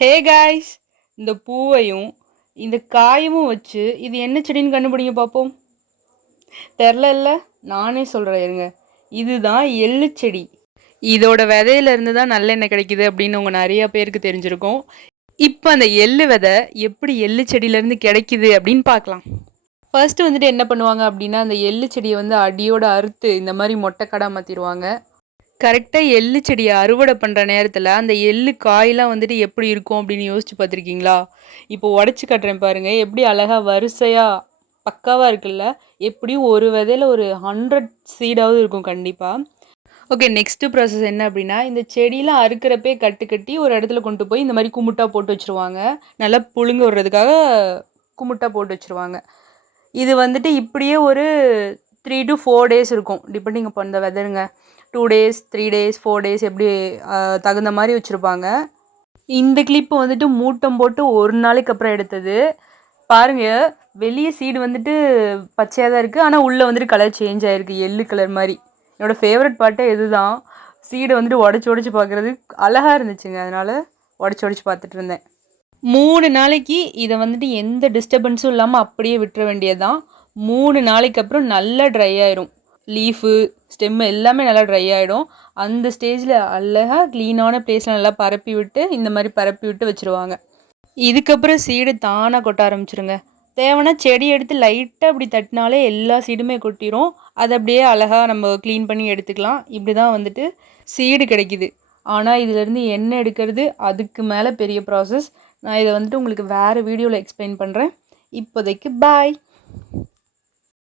Hey guys இந்த பூவையும் இந்த காயமும் வச்சு இது என்ன செடின்னு கண்டுபிடிங்க பார்ப்போம். தெரில இல்லை? நானே சொல்கிறேன் இருங்க. இதுதான் எள்ளு செடி. இதோட விதையிலேருந்து தான் நல்லெண்ணெய் கிடைக்குது அப்படின்னு உங்கள் நிறைய பேருக்கு தெரிஞ்சிருக்கும். இப்போ அந்த எள்ளு விதை எப்படி எள்ளு செடியிலேருந்து கிடைக்குது அப்படின்னு பார்க்கலாம். ஃபர்ஸ்ட்டு வந்துட்டு என்ன பண்ணுவாங்க அப்படின்னா அந்த எள்ளு செடியை வந்து அடியோட அறுத்து இந்த மாதிரி மொட்டைக்கடா மாற்றிடுவாங்க கரெக்டாக எள்ளு செடியை அறுவடை பண்ணுற நேரத்தில் அந்த எள்ளு காயெலாம் வந்துட்டு எப்படி இருக்கும் அப்படின்னு யோசிச்சு பார்த்துருக்கீங்களா? இப்போ உடச்சி கட்டுறேன் பாருங்கள் எப்படி அழகாக வரிசையாக பக்காவாக இருக்குல்ல எப்படியும் ஒரு விதையில் ஒரு ஹண்ட்ரட் சீடாவது இருக்கும் கண்டிப்பாக ஓகே நெக்ஸ்ட்டு ப்ராசஸ் என்ன அப்படின்னா இந்த செடியெலாம் அறுக்கிறப்பே கட்டு கட்டி ஒரு இடத்துல கொண்டு போய் இந்த மாதிரி குமுட்டா போட்டு வச்சுருவாங்க. நல்லா புழுங்க விடுறதுக்காக குமுட்டா போட்டு வச்சுருவாங்க. இது வந்துட்டு இப்படியே ஒரு த்ரீ டு ஃபோர் டேஸ் இருக்கும். டிபெண்டிங் அப்போ இந்த வெதருங்க two days three days four days எப்படி தகுந்த மாதிரி வச்சுருப்பாங்க. இந்த கிளிப்பு வந்துட்டு மூட்டம் போட்டு ஒரு நாளைக்கு அப்புறம் எடுத்தது. பாருங்கள் வெளியே சீடு வந்துட்டு பச்சையாக தான் இருக்குது ஆனால் உள்ளே வந்துட்டு கலர் சேஞ்ச் ஆகிருக்கு எள்ளு கலர் மாதிரி. என்னோடய ஃபேவரட் பாட்டே இதுதான். சீடை வந்துட்டு உடச்சி உடச்சி பார்க்குறது அழகாக இருந்துச்சுங்க. அதனால் உடச்சி உடச்சி பார்த்துட்டு இருந்தேன். மூணு நாளைக்கு இதை வந்துட்டு எந்த டிஸ்டர்பன்ஸும் இல்லாமல் அப்படியே விட்டுற வேண்டியது தான் மூணு நாளைக்கு அப்புறம் நல்லா ட்ரை ஆயிரும். லீஃபு ஸ்டெம் எல்லாமே நல்லா ட்ரை ஆகிடும் அந்த ஸ்டேஜில் அழகாக க்ளீனான பிளேஸில் நல்லா பரப்பி விட்டு இந்த மாதிரி பரப்பி விட்டு வச்சுருவாங்க. இதுக்கப்புறம் சீடு தானாக கொட்ட ஆரம்பிச்சிருங்க. தேவைன்னா செடி எடுத்து லைட்டாக அப்படி தட்டினாலே எல்லா சீடுமே கொட்டிடும் அதை அப்படியே அழகாக நம்ம க்ளீன் பண்ணி எடுத்துக்கலாம். இப்படி தான் வந்துட்டு சீடு கிடைக்கிது. ஆனால் இதிலேருந்து எண்ணெய் எடுக்கிறது? அதுக்கு மேலே பெரிய ப்ராசஸ் நான் இதை வந்துட்டு உங்களுக்கு வேறு வீடியோவில் எக்ஸ்பிளைன் பண்ணுறேன் இப்போதைக்கு பாய்